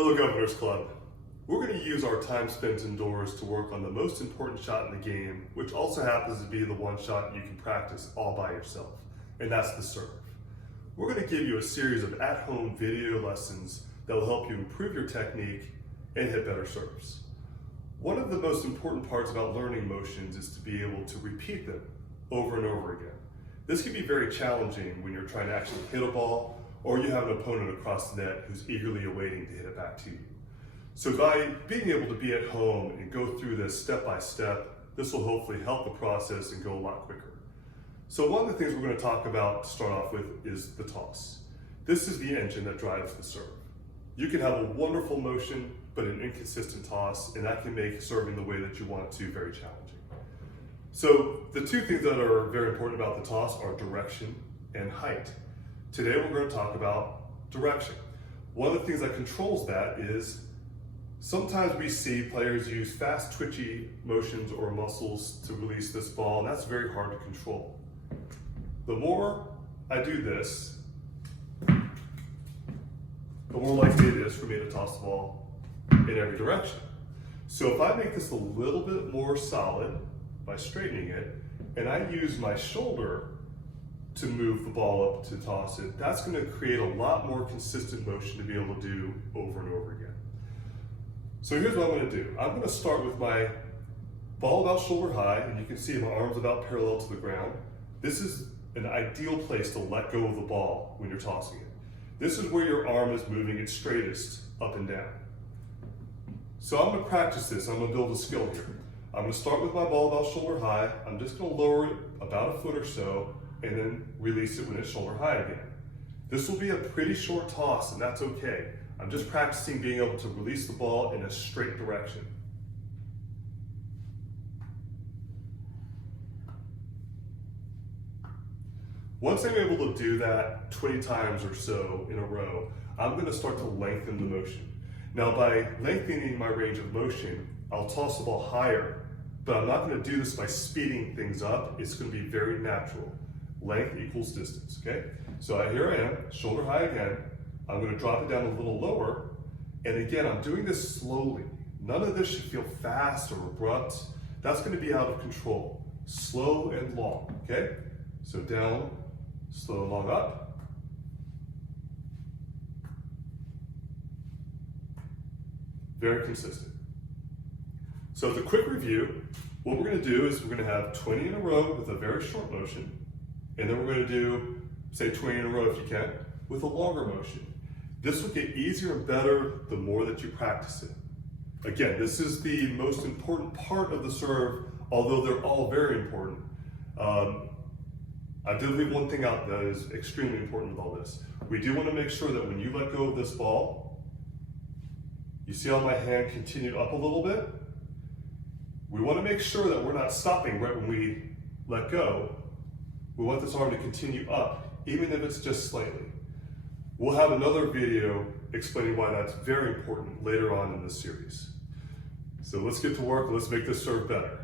Hello Governors Club. We're going to use our time spent indoors to work on the most important shot in the game, which also happens to be the one shot you can practice all by yourself, and that's the serve. We're going to give you a series of at-home video lessons that will help you improve your technique and hit better serves. One of the most important parts about learning motions is to be able to repeat them over and over again. This can be very challenging when you're trying to actually hit a ball or you have an opponent across the net who's eagerly awaiting to hit it back to you. So by being able to be at home and go through this step by step, this will hopefully help the process and go a lot quicker. So one of the things we're going to talk about to start off with is the toss. This is the engine that drives the serve. You can have a wonderful motion, but an inconsistent toss, and that can make serving the way that you want to very challenging. So the two things that are very important about the toss are direction and height. Today we're going to talk about direction. One of the things that controls that is sometimes we see players use fast twitchy motions or muscles to release this ball, and that's very hard to control. The more I do this, the more likely it is for me to toss the ball in every direction. So if I make this a little bit more solid by straightening it, and I use my shoulder to move the ball up to toss it, that's going to create a lot more consistent motion to be able to do over and over again. So here's what I'm going to do. I'm going to start with my ball about shoulder high, and you can see my arms about parallel to the ground. This is an ideal place to let go of the ball when you're tossing it. This is where your arm is moving its straightest up and down. So I'm going to practice this. I'm going to build a skill here. I'm going to start with my ball about shoulder high. I'm just going to lower it about a foot or so and then release it when it's shoulder high again. This will be a pretty short toss, and that's okay. I'm just practicing being able to release the ball in a straight direction. Once I'm able to do that 20 times or so in a row, I'm going to start to lengthen the motion. Now by lengthening my range of motion, I'll toss the ball higher, but I'm not going to do this by speeding things up. It's going to be very natural. Length equals distance, okay? So here I am, shoulder high again. I'm going to drop it down a little lower, and again, I'm doing this slowly. None of this should feel fast or abrupt. That's going to be out of control. Slow and long, okay? So down, slow and long up. Very consistent. So as a quick review, what we're going to do is we're going to have 20 in a row with a very short motion, and then we're going to do, say 20 in a row if you can, with a longer motion. This will get easier and better the more that you practice it. Again, this is the most important part of the serve, although they're all very important. I did leave one thing out that is extremely important with all this. We do want to make sure that when you let go of this ball, you see how my hand continued up a little bit? We want to make sure that we're not stopping right when we let go. We want this arm to continue up, even if it's just slightly. We'll have another video explaining why that's very important later on in this series. So let's get to work, let's make this serve better.